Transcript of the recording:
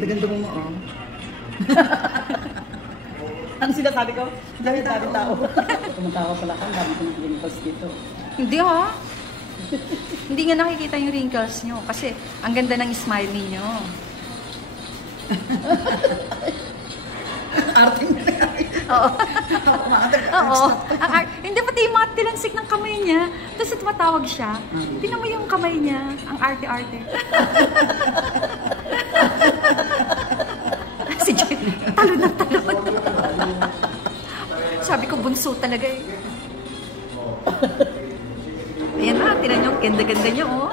Ganda-ganda mo mo, oh. Ano sinasabi ko? Dami tao. Tumatawa pala ka, dami ko ng wrinkles dito. Hindi ha? Hindi nga nakikita yung wrinkles nyo kasi ang ganda ng smile ninyo. Arte mo na. Oo. Oo. Hindi pati yung mga tilansik ng kamay niya. Tapos tumatawag siya. Tingnan mo yung kamay niya. Ang arte-arte. Si Joy, talo na talo. Sabi ko, bunso talaga eh. Ayan na, tinan nyo, ganda-ganda nyo, oh.